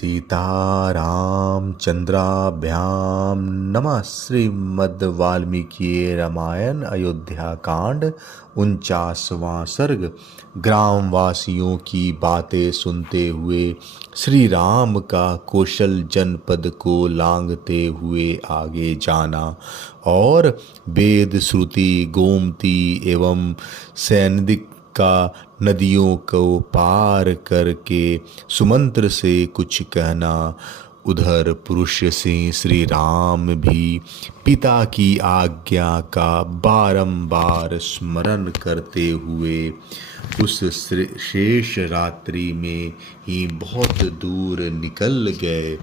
सीतारामचंद्राभ्याम नमः। श्रीमद् वाल्मीकि रामायण अयोध्या कांड 49वां सर्ग। ग्रामवासियों की बातें सुनते हुए श्री राम का कौशल जनपद को लांघते हुए आगे जाना और वेद श्रुति गोमती एवं सैनदिक का नदियों को पार करके सुमंत्र से कुछ कहना। उधर पुरुष सिंह श्री राम भी पिता की आज्ञा का बारंबार स्मरण करते हुए उस शेष रात्रि में ही बहुत दूर निकल गए।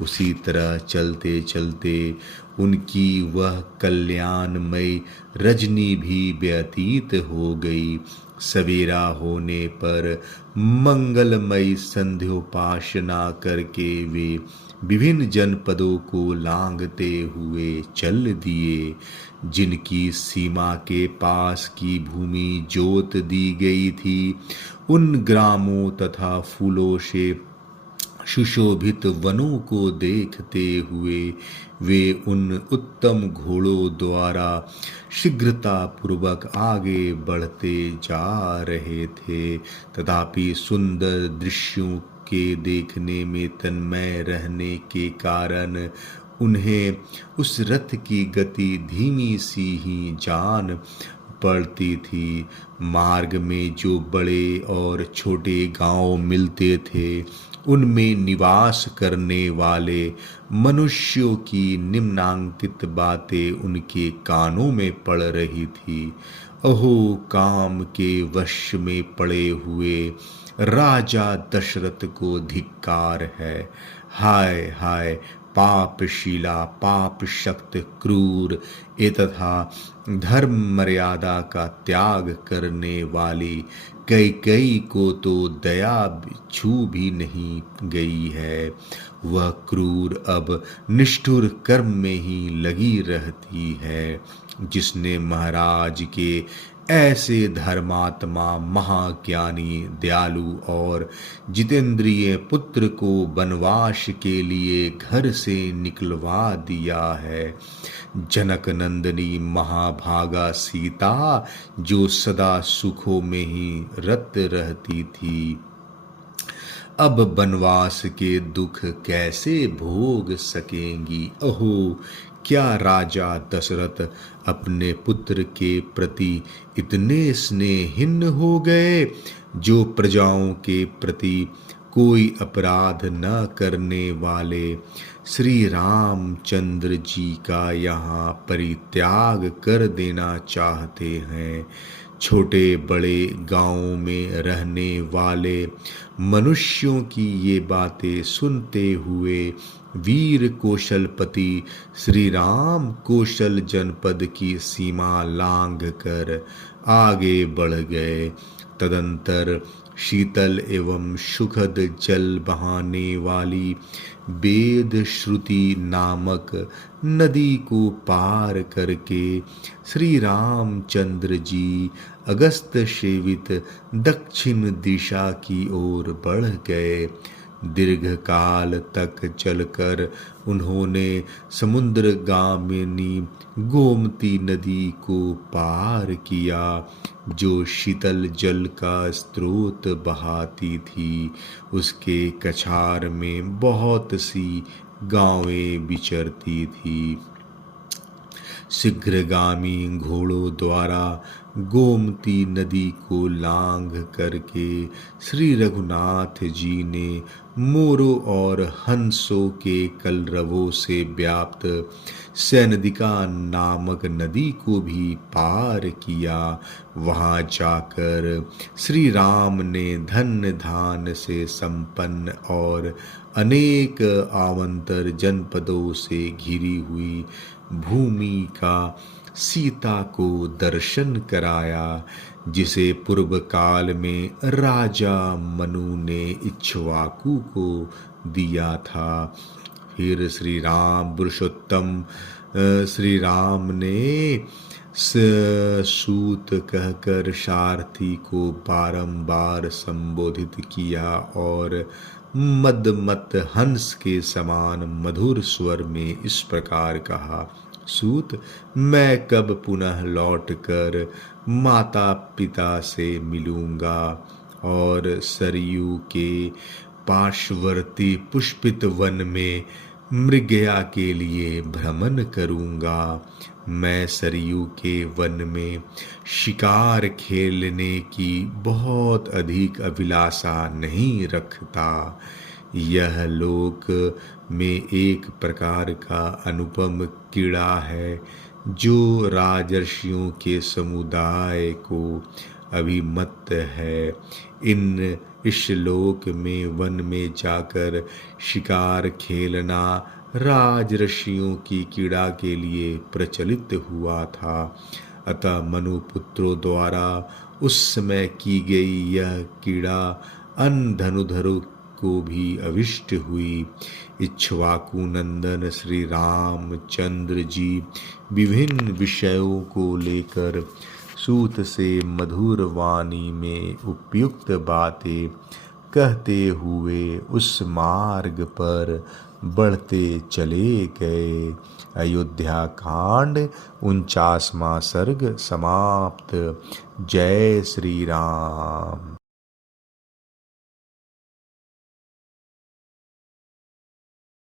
उसी तरह चलते चलते उनकी वह कल्याणमय रजनी भी व्यतीत हो गई। सवेरा होने पर मंगलमय संध्योपासना करके वे विभिन्न जनपदों को लांघते हुए चल दिए। जिनकी सीमा के पास की भूमि जोत दी गई थी, उन ग्रामों तथा फूलों से सुशोभित वनों को देखते हुए वे उन उत्तम घोड़ों द्वारा शीघ्रता पूर्वक आगे बढ़ते जा रहे थे। तथापि सुंदर दृश्यों के देखने में तन्मय रहने के कारण उन्हें उस रथ की गति धीमी सी ही जान पड़ती थी। मार्ग में जो बड़े और छोटे गांव मिलते थे, उनमें निवास करने वाले मनुष्यों की निम्नांकित बातें उनके कानों में पड़ रही थी। अहो, काम के वश में पड़े हुए राजा दशरथ को धिक्कार है। हाय हाय, पापशीला पाप शक्त क्रूर ए तथा धर्म मर्यादा का त्याग करने वाली कैकेयी को तो दया छू भी नहीं गई है। वह क्रूर अब निष्ठुर कर्म में ही लगी रहती है। जिसने महाराज के ऐसे धर्मात्मा महाज्ञानी दयालु और जितेंद्रिय पुत्र को वनवास के लिए घर से निकलवा दिया है। जनक नंदिनी महाभागा सीता जो सदा सुखों में ही रत रहती थी, अब वनवास के दुख कैसे भोग सकेंगी। अहो, क्या राजा दशरथ अपने पुत्र के प्रति इतने स्नेहिन हो गए, जो प्रजाओं के प्रति कोई अपराध न करने वाले श्री रामचंद्र जी का यहाँ परित्याग कर देना चाहते हैं। छोटे बड़े गांवों में रहने वाले मनुष्यों की ये बातें सुनते हुए वीर कौशलपति श्री राम कौशल जनपद की सीमा लांघ कर आगे बढ़ गए। तदंतर शीतल एवं सुखद जल बहाने वाली वेद श्रुति नामक नदी को पार करके श्री रामचंद्र जी अगस्त सेवित दक्षिण दिशा की ओर बढ़ गए। दीर्घ काल तक चलकर उन्होंने समुद्रगामिनी गोमती नदी को पार किया, जो शीतल जल का स्रोत बहाती थी। उसके कछार में बहुत सी गांवें विचरती थी। शीघ्रगामी घोड़ों द्वारा गोमती नदी को लांघ करके श्री रघुनाथ जी ने मोरों और हंसों के कलरवों से व्याप्त सैनदिका नामक नदी को भी पार किया। वहां जाकर श्री राम ने धन धान से संपन्न और अनेक आमंतर जनपदों से घिरी हुई भूमि का सीता को दर्शन कराया, जिसे पूर्व काल में राजा मनु ने इक्ष्वाकु को दिया था। फिर श्री राम पुरुषोत्तम श्री राम ने सूत कहकर सारथी को बारंबार संबोधित किया और मदमत हंस के समान मधुर स्वर में इस प्रकार कहा, सूत, मैं कब पुनः लौटकर माता पिता से मिलूंगा और सरयू के पार्श्ववर्ती पुष्पित वन में मृगया के लिए भ्रमण करूंगा। मैं सरयू के वन में शिकार खेलने की बहुत अधिक अभिलाषा नहीं रखता। यह लोक में एक प्रकार का अनुपम कीड़ा है जो राजर्षियों के समुदाय को अभिमत है। इस लोक में वन में जाकर शिकार खेलना राजर्षियों की कीड़ा के लिए प्रचलित हुआ था। अतः मनुपुत्रों द्वारा उस समय की गई यह कीड़ा अन्य धनुधरों को भी अविष्ट हुई। इक्ष्वाकु नंदन श्री रामचंद्र जी विभिन्न विषयों को लेकर सूत से मधुर वाणी में उपयुक्त बातें कहते हुए उस मार्ग पर बढ़ते चले गए। अयोध्या कांड 49वां सर्ग समाप्त। जय श्री राम।